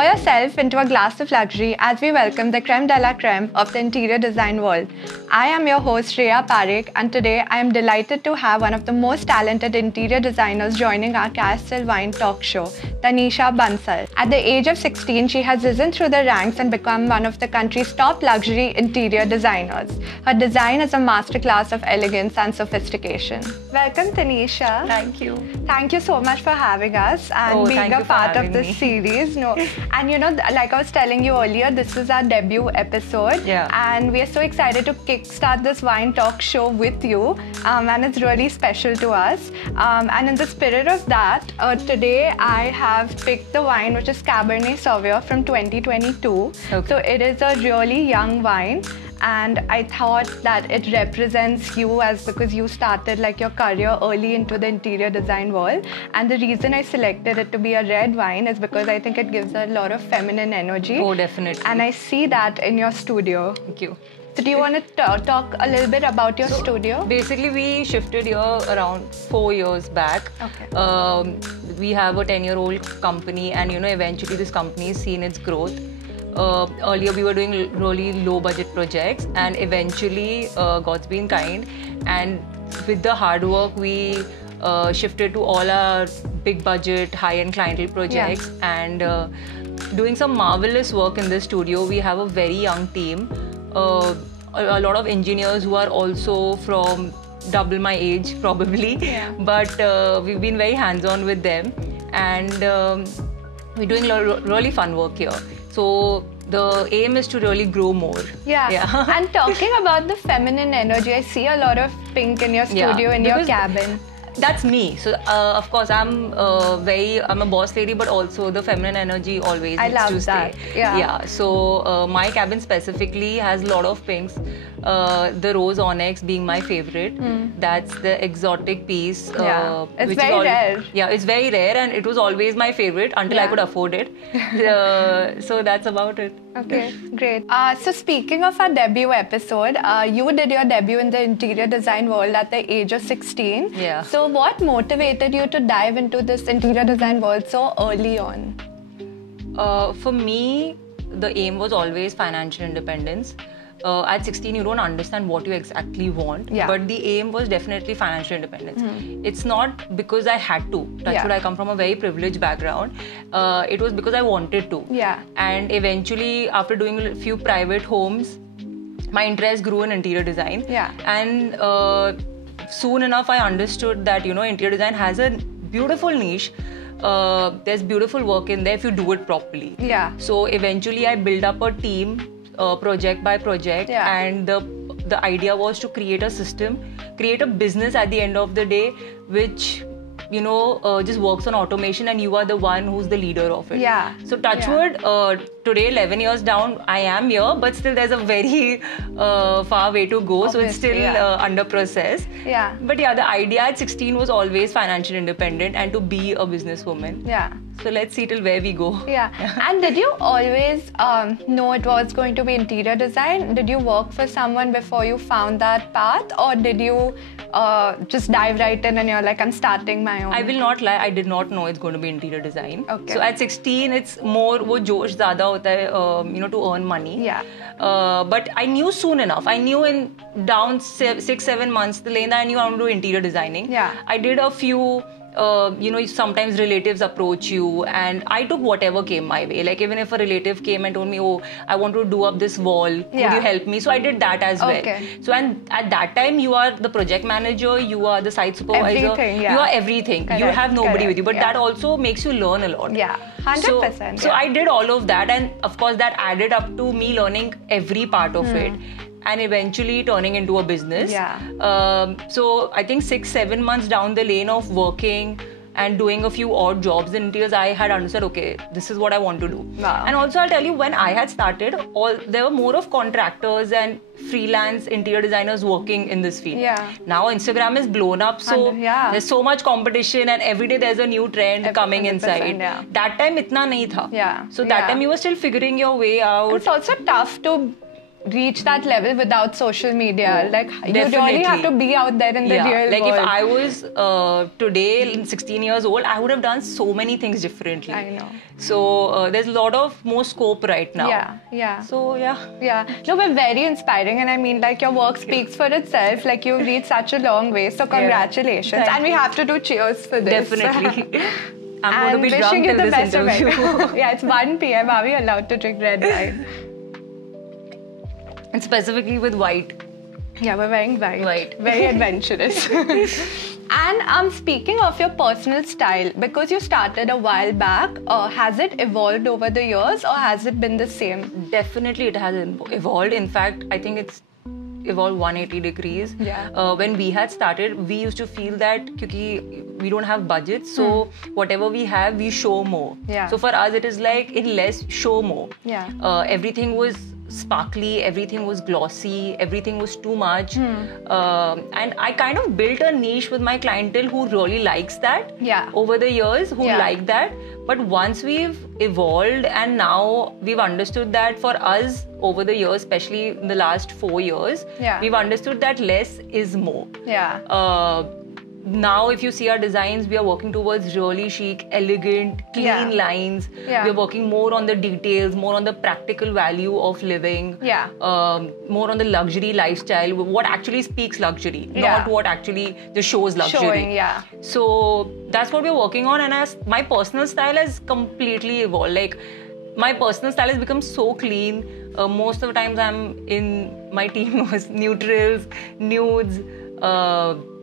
Pour yourself into a glass of luxury as we welcome the creme de la creme of the interior design world. I am your host Rhea Parekh, and today I am delighted to have one of the most talented interior designers joining our Carysil Wine Talk Show, Tanisha Bansal. At the age of 16, she has risen through the ranks and become one of the country's top luxury interior designers. Her design is a masterclass of elegance and sophistication. Welcome, Tanisha. Thank you. Thank you so much for having us and being a part of this series. And like I was telling you earlier, this is our debut episode. Yeah. And we are so excited to kickstart this wine talk show with you. And it's really special to us. And in the spirit of that, today I have picked the wine which is Cabernet Sauvignon from 2022. Okay. So it is a really young wine. And I thought that it represents you because you started like your career early into the interior design world. And the reason I selected it to be a red wine is because I think it gives a lot of feminine energy. Oh, definitely. And I see that in your studio. Thank you. So do you want to talk a little bit about your studio? Basically, we shifted here around 4 years back. Okay. We have a 10-year-old company, and eventually this company has seen its growth. Earlier we were doing really low budget projects, and eventually God's been kind, and with the hard work we shifted to all our big budget high-end clientele projects. And doing some marvelous work in this studio. We have a very young team, a lot of engineers who are also from double my age probably. But we've been very hands-on with them, and we're doing really fun work here. So the aim is to really grow more. Yeah. And talking about the feminine energy, I see a lot of pink in your studio, in your cabin. That's me. So of course I'm a boss lady, but also the feminine energy always needs to stay. Yeah. So my cabin specifically has a lot of pinks. The rose onyx being my favorite. That's the exotic piece. It's very rare. Yeah, it's very rare, and it was always my favorite until I could afford it. So that's about it. Okay, great. So speaking of our debut episode, you did your debut in the interior design world at the age of 16. Yeah. So what motivated you to dive into this interior design world so early on? For me, the aim was always financial independence. At 16, you don't understand what you exactly want, but the aim was definitely financial independence. It's not because I had to. That's what I come from a very privileged background. It was because I wanted to. And eventually, after doing a few private homes, my interest grew in interior design. And soon enough, I understood that interior design has a beautiful niche. There's beautiful work in there if you do it properly. So eventually, I built up a team. Project by project, and the idea was to create a system, create a business at the end of the day, which just works on automation, and you are the one who's the leader of it. So touchwood, today 11 years down, I am here, but still there's a very far way to go. Obviously, so it's still under process. But the idea at 16 was always financial independent and to be a businesswoman. So let's see till where we go. And did you always know it was going to be interior design? Did you work for someone before you found that path, or did you just dive right in and you're like, I'm starting my own? I will not lie, I did not know it's going to be interior design. Okay. So at 16, it's more wo josh zyada hota hai, to earn money. But I knew soon enough. I knew in down 6-7 months the lane that I knew I want to do interior designing. I did a few. Sometimes relatives approach you, and I took whatever came my way. Like even if a relative came and told me, oh, I want to do up this wall, could you help me? So I did that as well. So and at that time, you are the project manager, you are the site supervisor, you are everything. You have nobody with you, but that also makes you learn a lot. 100%. So I did all of that, and of course that added up to me learning every part of it. And eventually turning into a business. So I think 6-7 months down the lane of working and doing a few odd jobs in interiors, I had understood, okay, this is what I want to do. And also I'll tell you, when I had started, there were more of contractors and freelance interior designers working in this field. Now Instagram is blown up, so there's so much competition, and every day there's a new trend coming inside. That time itna nahi tha. So that time you were still figuring your way out. It's also tough to reach that level without social media. Like definitely. you really have to be out there in the real like world. If I was today 16 years old, I would have done so many things differently. I know. So there's a lot of more scope right now. Yeah. So yeah. No, but very inspiring, and I mean, like, your work speaks for itself. Like, you've reached such a long way. So congratulations, and we have to do cheers for this. Definitely. I'm going to be drunk till this interview. Yeah, it's 1 p.m. Are we allowed to drink red wine? And specifically with white. Yeah, we're wearing white. Very adventurous. And speaking of your personal style, because you started a while back, has it evolved over the years, or has it been the same? Definitely it has evolved. In fact, I think it's evolved 180 degrees. Yeah. When we had started, we used to feel that we don't have budgets, so whatever we have, we show more. Yeah. So for us, it is like in less, show more. Yeah. Everything was sparkly, everything was glossy, everything was too much. And I kind of built a niche with my clientele who really likes that. Yeah. Over the years, who like that. But once we've evolved and now we've understood that for us over the years, especially in the last 4 years, we've understood that less is more. Yeah. Now if you see our designs, we are working towards really chic, elegant, clean lines. We're working more on the details, more on the practical value of living, more on the luxury lifestyle, what actually speaks luxury, not what actually just shows luxury. Showing, So that's what we're working on, and as my personal style has completely evolved. Like, my personal style has become so clean. Most of the times I'm in, my team was neutrals, nudes,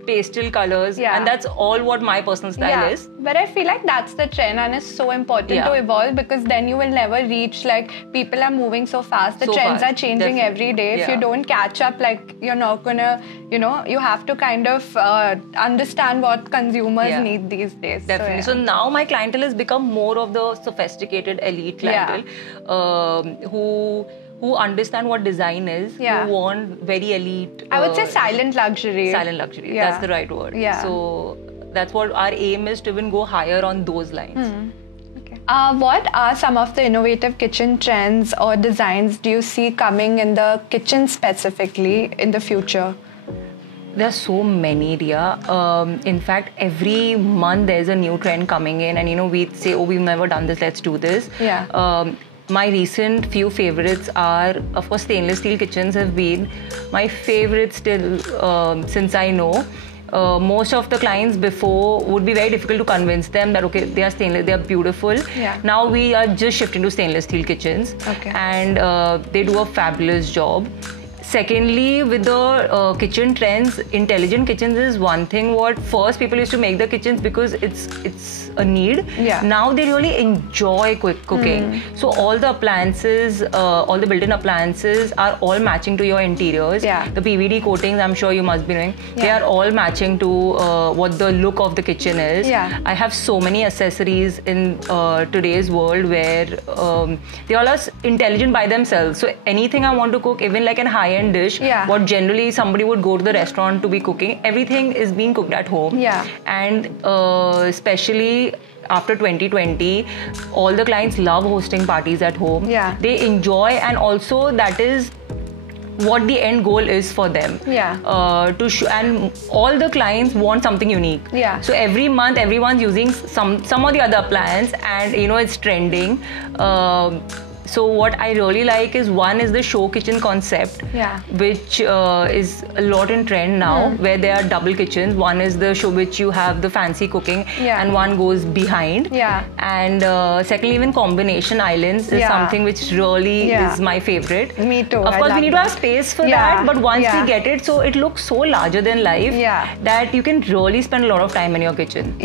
pastel colors, and that's all what my personal style is. But I feel like that's the trend, and it's so important to evolve, because then you will never reach, like, people are moving so fast, the trends are changing every day. If you don't catch up, like, you're not gonna, you have to kind of understand what consumers need these days. Definitely. So now my clientele has become more of the sophisticated elite clientele who understand what design is, who want very elite... I would say silent luxury. Silent luxury, that's the right word. So that's what our aim is, to even go higher on those lines. Okay. What are some of the innovative kitchen trends or designs do you see coming in the kitchen specifically in the future? There are so many, Rhea. In fact, every month there's a new trend coming in, and we'd say, oh, we've never done this, let's do this. My recent few favorites are, of course, stainless steel kitchens have been my favorite still since I know. Most of the clients before would be very difficult to convince them that, okay, they are stainless, they are beautiful. Now we are just shifting to stainless steel kitchens, and they do a fabulous job. Secondly, with the kitchen trends, intelligent kitchens is one thing. What first people used to make the kitchens because it's a need. Now they really enjoy cooking. So all the appliances, all the built-in appliances are all matching to your interiors. The PVD coatings, I'm sure you must be knowing, they are all matching to what the look of the kitchen is. I have so many accessories in today's world where they all are intelligent by themselves. So anything I want to cook, even like a high-end dish, what generally somebody would go to the restaurant to be cooking, everything is being cooked at home. And especially after 2020, all the clients love hosting parties at home. They enjoy, and also that is what the end goal is for them. And all the clients want something unique. So every month everyone's using some or the other appliance, and it's trending. So what I really like is, one is the show kitchen concept, which is a lot in trend now, where there are double kitchens. One is the show which you have the fancy cooking, and one goes behind. And secondly, even combination islands is something which really is my favorite. Me too. Of course, we need to have space for that, but once we get it, so it looks so larger than life that you can really spend a lot of time in your kitchen.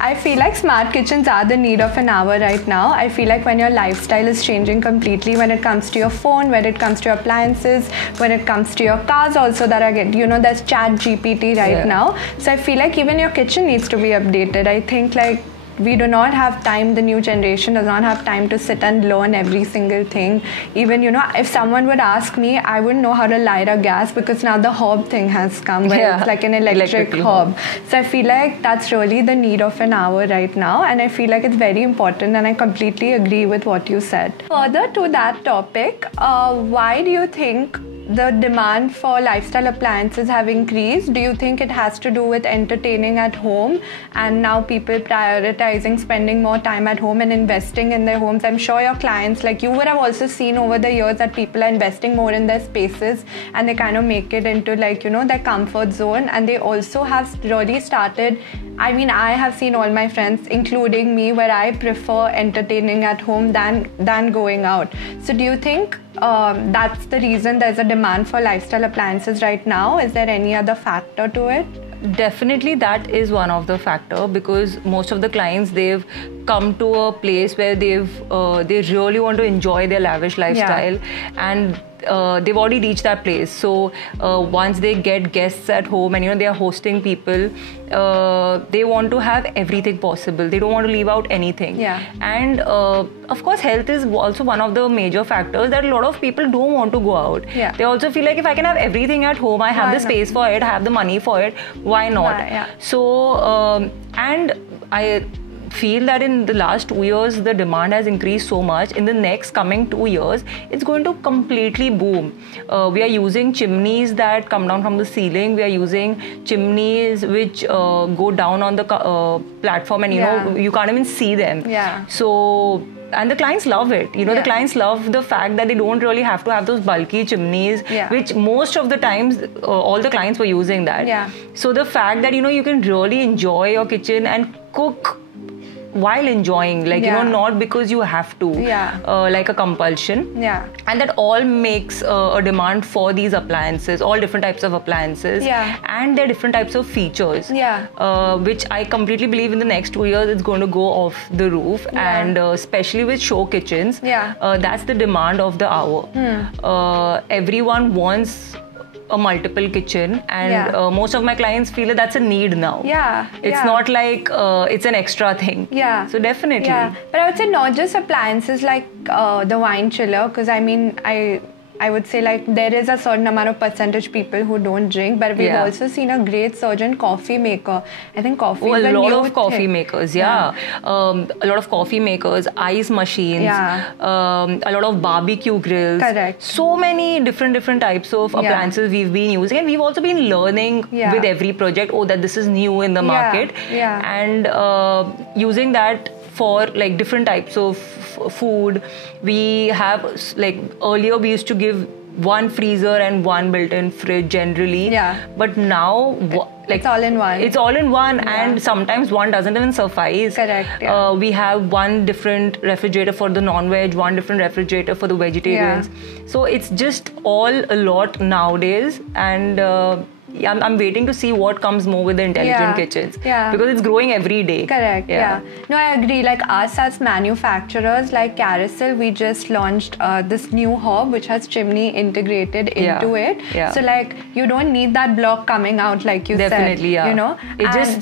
I feel like smart kitchens are the need of an hour right now. I feel like when your lifestyle is changing completely, when it comes to your phone, when it comes to your appliances, when it comes to your cars also, that are there's chat GPT right now. So I feel like even your kitchen needs to be updated. I think, like, we do not have time, the new generation does not have time to sit and learn every single thing. Even, if someone would ask me, I wouldn't know how to light a gas because now the hob thing has come where it's like an electric hob. So I feel like that's really the need of an hour right now, and I feel like it's very important, and I completely agree with what you said. Further to that topic, why do you think the demand for lifestyle appliances have increased? Do you think it has to do with entertaining at home and now people prioritizing spending more time at home and investing in their homes? I'm sure your clients, like you would have also seen over the years that people are investing more in their spaces and they kind of make it into like, their comfort zone, and they also have really started, I mean, I have seen all my friends, including me, where I prefer entertaining at home than going out. So do you think that's the reason there's a demand for lifestyle appliances right now? Is there any other factor to it? Definitely that is one of the factor, because most of the clients, they've come to a place where they really want to enjoy their lavish lifestyle, and they've already reached that place. So once they get guests at home and they are hosting people, they want to have everything possible. They don't want to leave out anything. And of course, health is also one of the major factors that a lot of people don't want to go out. They also feel like if I can have everything at home, I have the space for it, I have the money for it, why not? So and I feel that in the last 2 years the demand has increased so much. In the next coming 2 years it's going to completely boom. We are using chimneys that come down from the ceiling. We are using chimneys which go down on the platform, and you can't even see them. So, and the clients love it. The clients love the fact that they don't really have to have those bulky chimneys, which most of the times all the clients were using that. So the fact that you can really enjoy your kitchen and cook while enjoying, like not because you have to, like a compulsion. And that all makes a demand for these appliances, all different types of appliances, and their different types of features, which I completely believe in the next 2 years it's going to go off the roof. And especially with show kitchens, that's the demand of the hour. Everyone wants a multiple kitchen, and most of my clients feel that that's a need now. It's not like it's an extra thing. So definitely. But I would say not just appliances like the wine chiller, because I mean, I would say like there is a certain amount of percentage people who don't drink, but we've also seen a great surge in coffee maker. I think coffee is a lot new of coffee makers, a lot of coffee makers, ice machines, a lot of barbecue grills. So many different types of appliances we've been using, and we've also been learning with every project, that this is new in the market, and using that for like different types of food. We have, like earlier we used to give one freezer and one built-in fridge generally, but now it's all in one. It's all in one, and sometimes one doesn't even suffice. We have one different refrigerator for the non-veg, one different refrigerator for the vegetarians. So it's just all a lot nowadays, and I'm waiting to see what comes more with the intelligent kitchens, because it's growing every day. No, I agree. Like us as manufacturers, like Carysil, we just launched this new hob which has chimney integrated into it. So like you don't need that block coming out, like you said. It just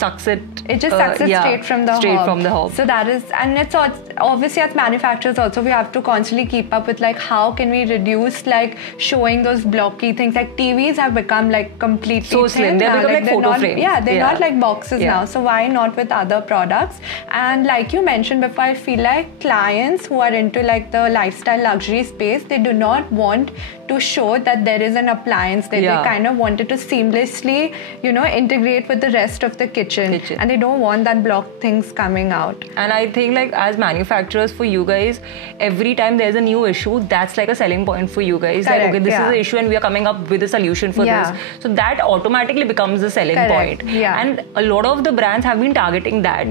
sucks it. It just sucks it straight from the hob. So that is, and it's obviously as manufacturers also we have to constantly keep up with like how can we reduce like showing those blocky things. Like TVs have become like completely so slim. They become like photo frames. They're not like boxes now. So why not with other products? And like you mentioned before, I feel like clients who are into like the lifestyle luxury space, they do not want to show that there is an appliance. They kind of wanted to seamlessly, integrate with the rest of the kitchen. And they don't want that block things coming out. And I think like as manufacturers, for you guys, every time there's a new issue, that's like a selling point for you guys. Like, okay, this is the issue and we are coming up with a solution for this. So that automatically becomes a selling point. And a lot of the brands have been targeting that.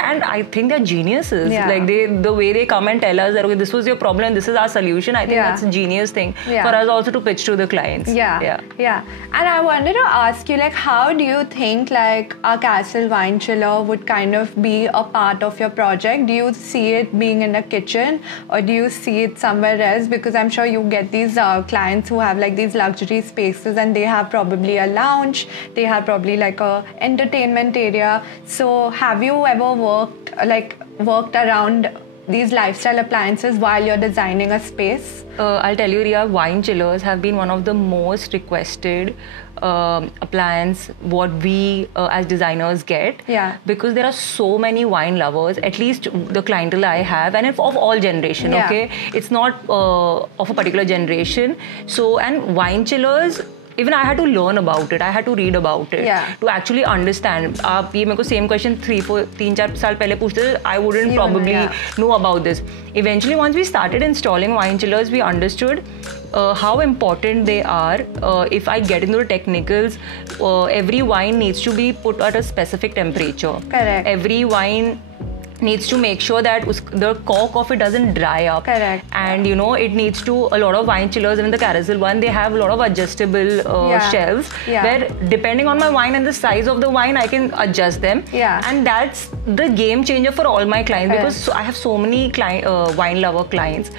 And I think they're geniuses. Like the way they come and tell us that, okay, this was your problem, this is our solution. I think that's a genius thing for us also to pitch to the clients. And I wanted to ask you, like, how do you think like a Carysil wine chiller would kind of be a part of your project? Do you see it being in a kitchen, or do you see it somewhere else? Because I'm sure you get these clients who have like these luxury spaces and they have probably probably a lounge. They have probably like a entertainment area. So have you ever worked around these lifestyle appliances while you're designing a space? I'll tell you, Rhea, wine chillers have been one of the most requested appliance what we as designers get. Yeah. Because there are so many wine lovers, at least the clientele I have, and of all generation, yeah. okay? It's not of a particular generation. So, and wine chillers, even I had to learn about it. I had to read about it to actually understand. आप ये मेरे को same question 3-4 साल पहले पूछते थे, I wouldn't probably know about this. Eventually, once we started installing wine chillers, we understood how important they are. If I get into the technicals, every wine needs to be put at a specific temperature. Correct. Every wine needs to make sure that the cork of it doesn't dry up. Correct. And you know, it needs to, a lot of wine chillers, even the Carysil one, they have a lot of adjustable shelves where depending on my wine and the size of the wine, I can adjust them. And that's the game changer for all my clients because I have so many wine lover clients.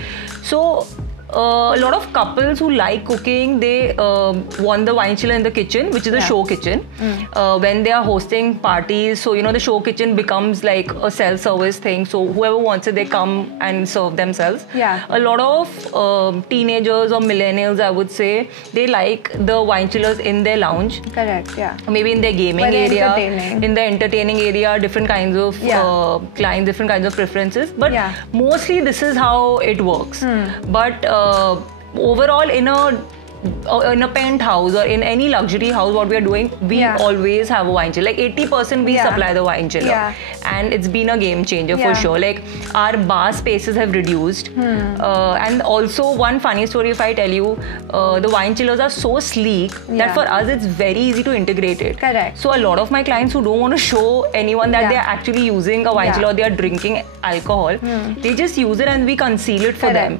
So a lot of couples who like cooking, they want the wine chiller in the kitchen, which is a show kitchen. When they are hosting parties, so you know the show kitchen becomes like a self-service thing. So whoever wants it, they come and serve themselves. A lot of teenagers or millennials, I would say, they like the wine chillers in their lounge. Correct. Maybe in their gaming area, in the entertaining area, different kinds of clients, different kinds of preferences. But mostly this is how it works. But overall, in a penthouse or in any luxury house, what we are doing, we always have a wine chiller. Like 80% we supply the wine chiller, and it's been a game changer for sure. Like our bar spaces have reduced, and also one funny story if I tell you, the wine chillers are so sleek that for us it's very easy to integrate it. Correct. So a lot of my clients who don't want to show anyone that they are actually using a wine chiller or they are drinking alcohol, they just use it and we conceal it for them.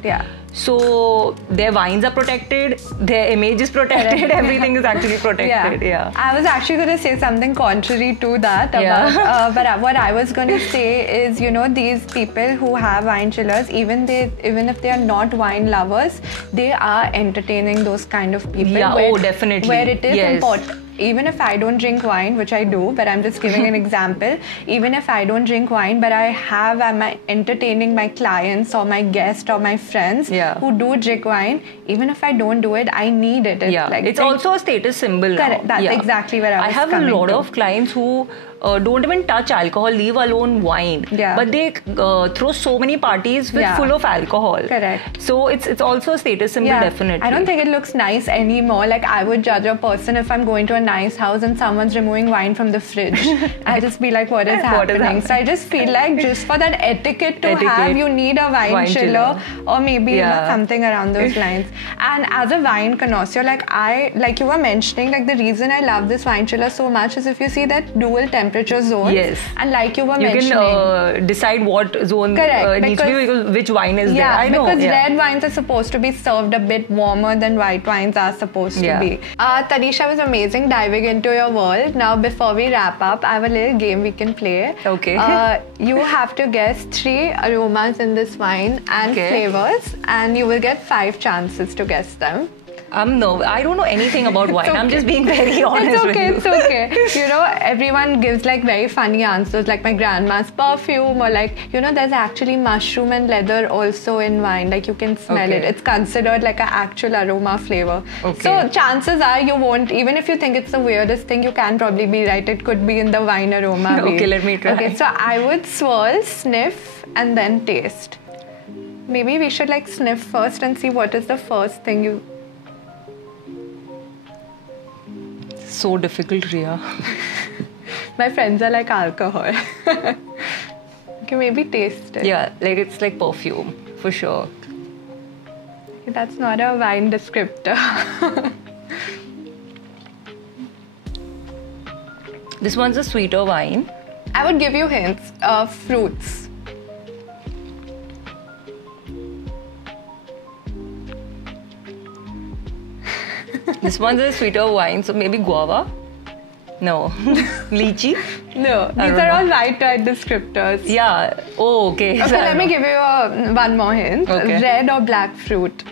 So their wines are protected, their image is protected, everything is actually protected. I was actually going to say something contrary to that, about, but what I was going to say is, you know, these people who have wine chillers, even if they are not wine lovers, they are entertaining those kind of people. Definitely. Where it is important. Even if I don't drink wine, which I do, but I'm just giving an example, even if I don't drink wine, but I'm entertaining my clients or my guests or my friends who do drink wine, even if I don't do it, I need it. It's also a status symbol now. Correct. That's exactly where I was have a lot of clients who don't even touch alcohol, leave alone wine. But they throw so many parties with full of alcohol. Correct. So it's also a status symbol, definitely. I don't think it looks nice anymore. Like I would judge a person if I'm going to a nice house and someone's removing wine from the fridge. I just be like, what is happening? So I just feel like just for that etiquette to have, you need a wine chiller or maybe something around those lines. And as a wine connoisseur, like you were mentioning, like the reason I love this wine chiller so much is if you see that dual temperature zones. And like you were mentioning, you can decide what zone needs to be because which wine is there. I know. Because red wines are supposed to be served a bit warmer than white wines are supposed to be. Tanisha, was amazing diving into your world. Now, before we wrap up, I have a little game we can play. Okay. You have to guess 3 aromas in this wine and flavors, and you will get 5 chances to guess them. I don't know anything about wine. I'm just being very honest with you. It's okay. You know, everyone gives like very funny answers, like my grandma's perfume, or like, you know, there's actually mushroom and leather also in wine. Like you can smell it. It's considered like an actual aroma flavor. So chances are you won't, even if you think it's the weirdest thing, you can probably be right. It could be in the wine aroma. Let me try. Okay, so I would swirl, sniff, and then taste. Maybe we should like sniff first and see what is the first thing you... So difficult, Rhea. My friends are like alcohol. Okay, maybe taste it. Yeah, like it's like perfume, for sure. Okay, that's not a wine descriptor. This one's a sweeter wine. I would give you hints. Fruits. This one's a sweeter wine, so maybe guava? No. Lychee? No. These are all right descriptors. Yeah. Oh, okay. Okay, let me give you one more hint. Okay. Red or black fruit?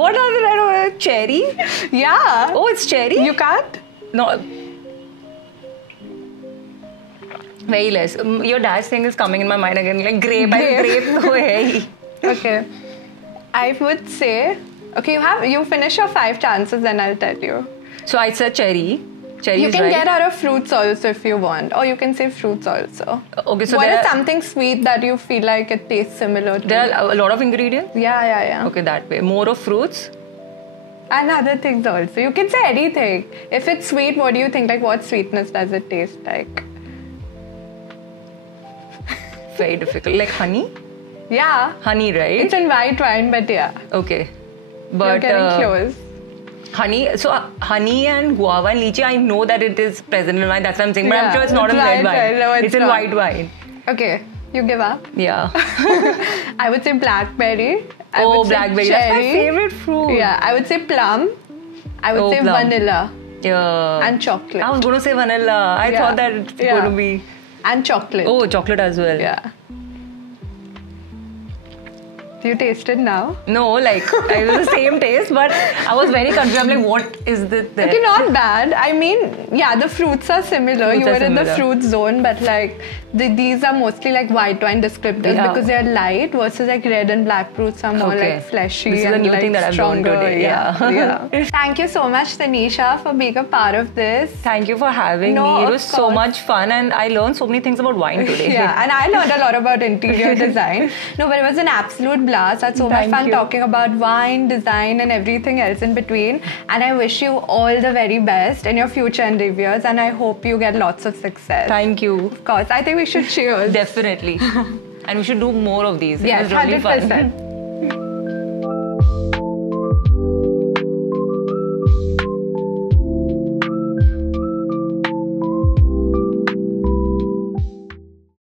What are the red ones? Cherry? Yeah. Oh, it's cherry? You can't? No. Very less. Your dad's thing is coming in my mind again. Like grape. Grape. Okay. I would say, okay, you finish your 5 chances, then I'll tell you. So I said cherry. Cherry you is can right. get out of fruits also if you want, or you can say fruits also. Okay, so what is something sweet that you feel like it tastes similar to? There are a lot of ingredients? Yeah. Okay, that way. More of fruits? And other things also. You can say anything. If it's sweet, what do you think? Like, what sweetness does it taste like? Very difficult. Like honey? Yeah. Honey, right? It's in white wine, but yeah. Okay. But you're getting close. Honey, so honey and guava and lychee, I know that it is present in wine, that's what I'm saying, but I'm sure it's not in red wine. No, it's in white wine. Okay, you give up? Yeah. I would say blackberry. Blackberry, that's my favorite fruit. Yeah, I would say plum. I would say plum. Vanilla. Yeah. And chocolate. I was going to say vanilla. I thought that it's going to be... And chocolate. Oh, chocolate as well. Yeah. Do you taste it now? No, like, it was the same taste, but I was very confused. I'm like, what is this there? Okay, not bad. I mean, yeah, the fruits are similar. You were in the fruit zone, but like, these are mostly like white wine descriptors because they're light versus like red and black fruits are more like fleshy. This is a new thing that I've learned today. Yeah. Thank you so much, Tanisha, for being a part of this. Thank you for having me. It was so much fun and I learned so many things about wine today. Yeah, and I learned a lot about interior design. No, but it was an absolute blast. I had so much fun talking about wine, design and everything else in between. And I wish you all the very best in your future endeavors and I hope you get lots of success. Thank you. Of course. I think we should cheers. Definitely. And we should do more of these. Yes, it was really 100%. fun.